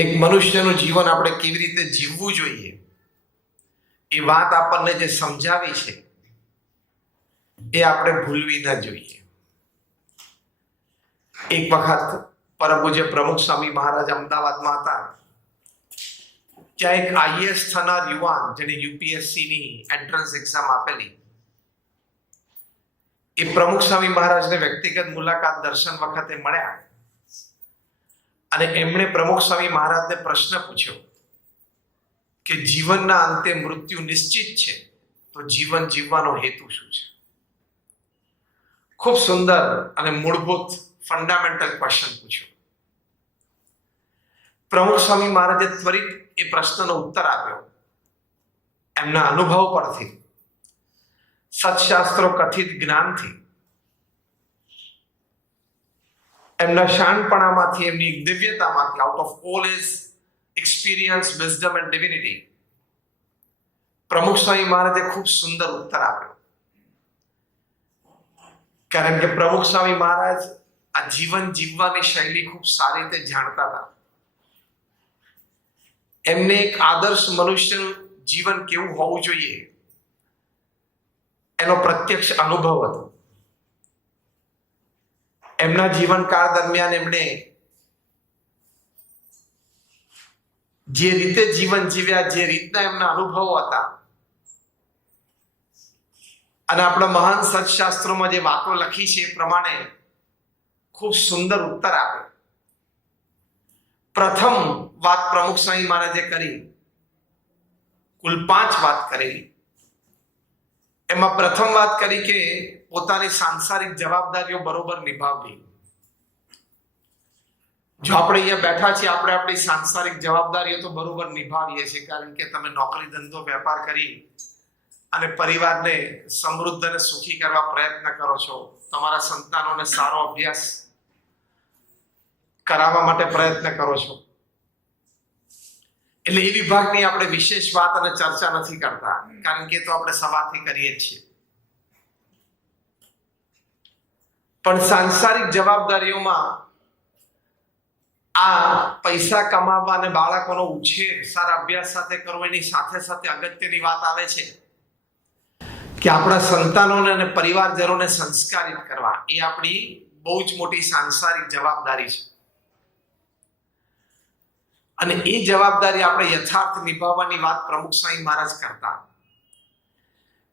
એક મનુષ્યનું જીવન આપણે કેવી રીતે જીવવું જોઈએ એ વાત આપણને જે સમજાવી છે એ આપણે ભૂલવી ન જોઈએ. એક વખત પરમ પૂજ્ય પ્રમુખ સ્વામી મહારાજ અમદાવાદમાં હતા. ત્યાં એક આઈએએસ થનાર યુવાન જેને યુપીએસસીની એન્ટ્રન્સ એક્ઝામ આપેલી, એ પ્રમુખ સ્વામી મહારાજને વ્યક્તિગત મુલાકાત દર્શન વખતે મળ્યા અને એમણે પ્રમુખ સ્વામી મહારાજને પ્રશ્ન પૂછ્યો કે જીવનના અંતે મૃત્યુ નિશ્ચિત છે તો જીવન જીવવાનો હેતુ શું છે? ખૂબ સુંદર અને મૂળભૂત ફંડામેન્ટલ ક્વેશ્ચન પૂછ્યો. પ્રમુખ સ્વામી મહારાજે ત્વરિત એ પ્રશ્નનો ઉત્તર આપ્યો. એમના અનુભવ પરથી, સત્શાસ્ત્રો કથિત જ્ઞાનથી, એમના શાણપણામાંથી, એમની દિવ્યતામાંથી, out of all his experience, wisdom and divinity, Pramukh Swami મહારાજે ખૂબ સુંદર ઉત્તર આપ્યો. કારણ કે પ્રમુખ સ્વામી મહારાજ આ જીવન જીવવાની શૈલી ખૂબ સારી રીતે જાણતા હતા. એમને એક આદર્શ મનુષ્યનું જીવન કેવું હોવું જોઈએ એનો પ્રત્યક્ષ અનુભવ હતો. એમના જીવનકાળ દરમિયાન એમણે જે રીતે જીવન જીવ્યા, જે રીતના એમના અનુભવો હતા, અને આપણા મહાન સત્શાસ્ત્રોમાં જે વાતો લખી છે એ પ્રમાણે ખૂબ સુંદર ઉત્તર આપ્યો. પ્રથમ વાત પ્રમુખ સ્વામી મહારાજે કરી, કુલ 5 વાત કરેલી. એમાં પ્રથમ વાત કરી કે પોતાની સાંસારિક જવાબદારીઓ બરોબર નિભાવવી. જો આપણે અહીંયા બેઠા છીએ, આપણે આપણી સાંસારિક જવાબદારીઓ તો બરોબર નિભાવીએ છીએ, કારણ કે તમે નોકરી, ધંધો, વેપાર કરી અને પરિવારને સમૃદ્ધ અને સુખી કરવા પ્રયત્ન કરો છો. તમારા સંતાનોને સારો અભ્યાસ કરાવવા માટે પ્રયત્ન કરો છો. એટલે એ વિભાગની આપણે વિશેષ વાત અને ચર્ચા નથી કરતા, કારણ કે તો આપણે સવારથી કરીએ છીએ. પણ સાંસારિક જવાબદારીઓમાં આ પૈસા કમાવવા અને બાળકોનો ઉછેર સારા અભ્યાસ સાથે કરવો, એની સાથે સાથે અગત્યની વાત આવે છે કે આપણા સંતાનોને અને પરિવારજનોને સંસ્કારિત કરવા. એ આપણી બહુ જ મોટી સાંસારિક જવાબદારી છે. અને એ જવાબદારી આપણે યથાર્થ નિભાવવાની વાત પ્રમુખ સ્વામી મહારાજ કરતા.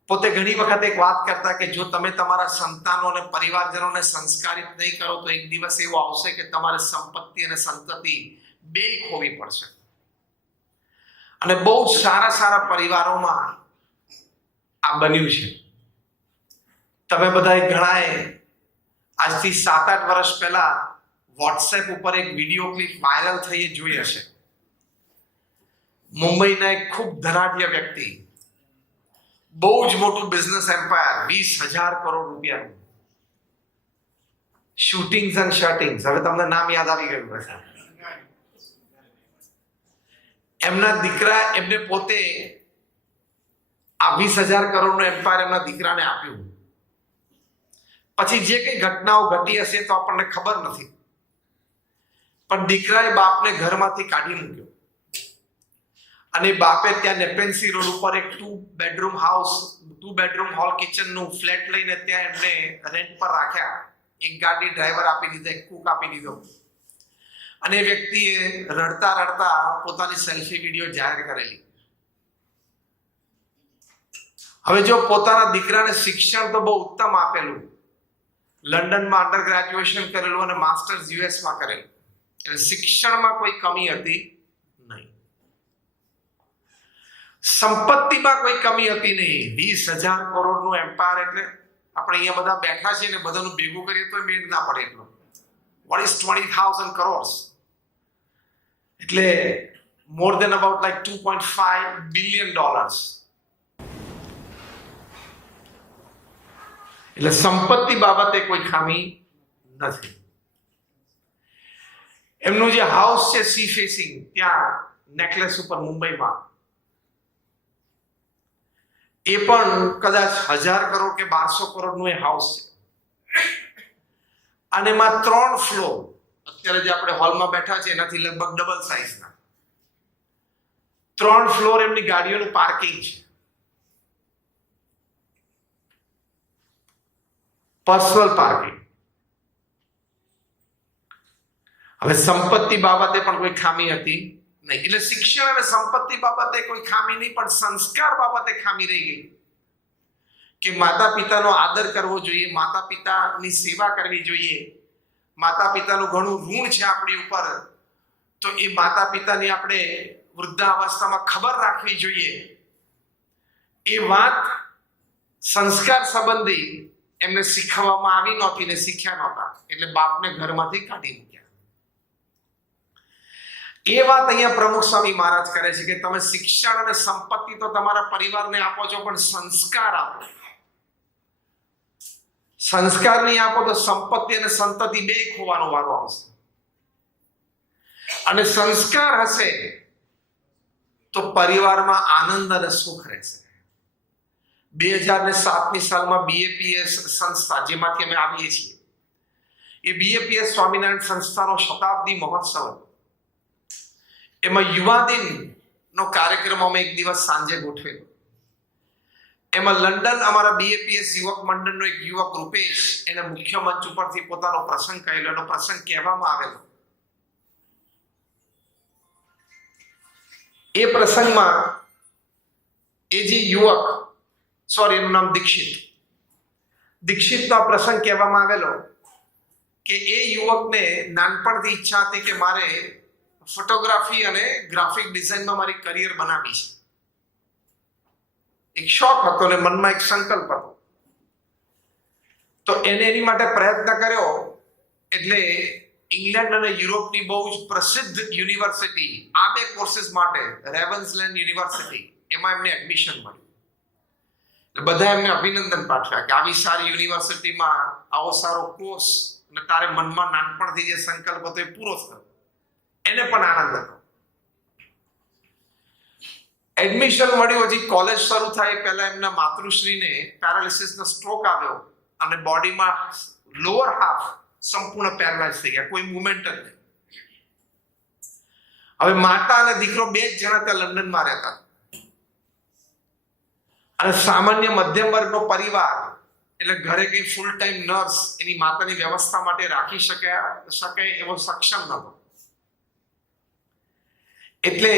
પોતે ઘણી વખત એક વાત કરતા કે જો તમે તમારા સંતાનો અને પરિવારજનોને સંસ્કારિત નહીં કરો તો એક દિવસ એવો આવશે કે તમારે સંપત્તિ અને સંતતિ બે ખોવી પડશે. અને બહુ જ સારા સારા પરિવારોમાં આ બન્યું છે. તમે બધા ઘણાએ આજથી 7-8 વર્ષ પહેલા વોટ્સએપ ઉપર એક વિડીયો ક્લિપ વાયરલ થઈ જોઈ હશે. મુંબઈના એક ખૂબ ધનાઢ્ય વ્યક્તિ, બહુ જ મોટું બિઝનેસ એમ્પાયર, 20,000 કરોડ રૂપિયાનું, શૂટિંગ્સ એન્ડ શર્ટિંગ્સ. હવે તમને નામ યાદ આવી ગયું હશે. એમના દીકરા, એમને પોતે આ 20,000 કરોડનું એમ્પાયર એમના દીકરાને આપ્યું. પછી જે કઈ ઘટનાઓ ઘટી હશે તો આપણને ખબર નથી, પણ દીકરાએ બાપને ઘરમાંથી કાઢી મૂક્યો અને બાપે ત્યાં નેપેન્સી રોડ ઉપર એક 2 બેડરૂમ હોલ કિચનનું ફ્લેટ લઈને ત્યાં એમને રેન્ટ પર રાખ્યા. એક ગાડી ડ્રાઈવર આપી દીધો, એક કુક આપી દીધો. અને એ વ્યક્તિએ રડતા રડતા પોતાની સેલ્ફી વિડીયો જાહેર કરેલી. હવે જો પોતાના દીકરાને શિક્ષણ તો બહુ ઉત્તમ આપેલું, લંડનમાં અંડર ગ્રેજ્યુએશન કરેલું અને માસ્ટર્સ યુએસમાં કરેલું, એટલે શિક્ષણમાં કોઈ કમી હતી નહીં, સંપત્તિમાં કોઈ કમી હતી નહીં. 20,000 કરોડનું એમ્પાયર એટલે આપણે અહીંયા બધા બેઠા છીએ ને બધાનું ભેગું કરીએ તો મેળ ના પડે એટલું. What is 20,000 crores? એટલે more than about like $2.5 billion. એટલે સંપત્તિ બાબતે કોઈ ખામી નથી. એમનું જે હાઉસ છે સી ફેસિંગ, ત્યાં નેકલેસ ઉપર મુંબઈમાં, એ પણ કદાચ 1,000 કરોડ કે 1,200 કરોડનું એ હાઉસ છે. અને એમાં 3 ફ્લોર, અત્યારે જે આપણે હોલમાં બેઠા છે એનાથી લગભગ ડબલ સાઇઝના. 3 ફ્લોર એમની ગાડીઓનું પાર્કિંગ છે, પર્સનલ પાર્કિંગ. હવે સંપત્તિ બાબતે પણ કોઈ ખામી હતી નહીં. એટલે શિક્ષણ અને સંપત્તિ બાબતે કોઈ ખામી નહીં, પણ સંસ્કાર બાબતે ખામી રહી ગઈ કે માતા પિતાનો આદર કરવો જોઈએ, માતા પિતાની સેવા કરવી જોઈએ, માતા પિતાનું ઘણું ઋણ છે આપણી ઉપર, તો એ માતા પિતાની આપણે વૃદ્ધાવસ્થામાં ખબર રાખવી જોઈએ. એ વાત સંસ્કાર સંબંધી એમને શીખવવામાં આવી નહોતી ને શીખ્યા નહોતા, એટલે બાપને ઘરમાંથી કાઢી મૂક્યા. એ વાત અહીંયા પ્રમુખ સ્વામી મહારાજ કરે છે કે તમે શિક્ષણ અને સંપત્તિ તો તમારા પરિવારને આપો છો, પણ સંસ્કાર આપો. સંસ્કાર નહીં આપો તો સંપત્તિ અને સંતતિ બે ખોવાનો વારો આવશે. અને સંસ્કાર હશે તો પરિવારમાં આનંદ અને સુખ રહેશે. 2007ની સાલમાં BAPS સંસ્થા, જેમાંથી અમે આવીએ છીએ, એ BAPS સ્વામિનારાયણ સંસ્થાનો શતાબ્દી મહોત્સવ હતો. એમાં યુવા દિનનો કાર્યક્રમ અમે એક દિવસ સાંજે ગોઠવેલો. એમાં લંડન અમારા BAPS યુવક મંડળનો એક યુવક રૂપેશ એને મુખ્ય મંચ ઉપરથી પોતાનો પ્રસંગ કહેલો. એનો પ્રસંગ કહેવામાં આવેલો. એ પ્રસંગમાં એ જે યુવક, એનું નામ દીક્ષિતનો પ્રસંગ કહેવામાં આવેલો કે એ યુવકને નાનપણથી ઈચ્છા હતી કે મારે ફોટોગ્રાફી અને ગ્રાફિક ડિઝાઇનમાં મારી કરિયર બનાવી છે. એક શોખ હતો ને મનમાં એક સંકલ્પ હતો. તો એને એની માટે પ્રયત્ન કર્યો. એટલે ઇંગ્લેન્ડ અને યુરોપની બહુ જ પ્રસિદ્ધ યુનિવર્સિટી, આ બે કોર્સીસ માટે, રેવન્સલેન્ડ યુનિવર્સિટી, એમાં એમને એડમિશન મળ્યું. બધા એમને અભિનંદન પાઠવ્યા કે આવી સારી યુનિવર્સિટીમાં આવો સારો કોર્સ, અને તારે મનમાં નાનપણથી જે સંકલ્પ હતો એ પૂરો થયો. એને પણ આનંદ હતો. એડમિશન મળ્યું. હજી કોલેજ શરૂ થાય પહેલા એમના માતૃશ્રીને પેરાલિસિસનો સ્ટ્રોક આવ્યો અને બોડીમાં લોઅર હાફ સંપૂર્ણ પેરાલાઇઝ થઈ ગયા, કોઈ મુવમેન્ટ જ નહીં. હવે માતા અને દીકરો બે જ જણા ત્યાં લંડનમાં રહેતા, અને સામાન્ય મધ્યમ વર્ગનો પરિવાર, એટલે ઘરે કઈ ફૂલ ટાઈમ નર્સ એની માતાની વ્યવસ્થા માટે રાખી શકે એવો સક્ષમ નહોતો. એટલે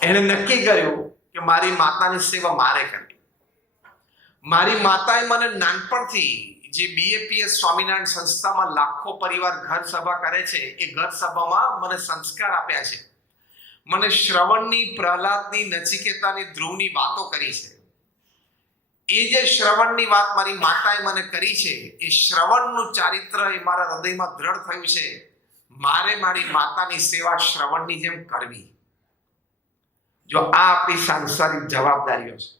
એને નક્કી કર્યું કે મારી માતાની સેવા મારે કરવી. મારી માતાએ મને નાનપણથી જે BAPS સ્વામિનારાયણ સંસ્થામાં લાખો પરિવાર ઘર સભા કરે છે, એ ઘર સભામાં મને સંસ્કાર આપ્યા છે. મને શ્રવણની, પ્રહલાદની, નચિકેતાની, ધ્રુવની વાતો કરી છે. એ જે શ્રવણની વાત મારી માતાએ મને કરી છે, એ શ્રવણનું ચારિત્ર એ મારા હૃદયમાં દ્રઢ થયું છે. મારે મારી માતાની સેવા શ્રવણની જેમ કરવી. જો આ આપણી સાંસારિક જવાબદારીઓ છે.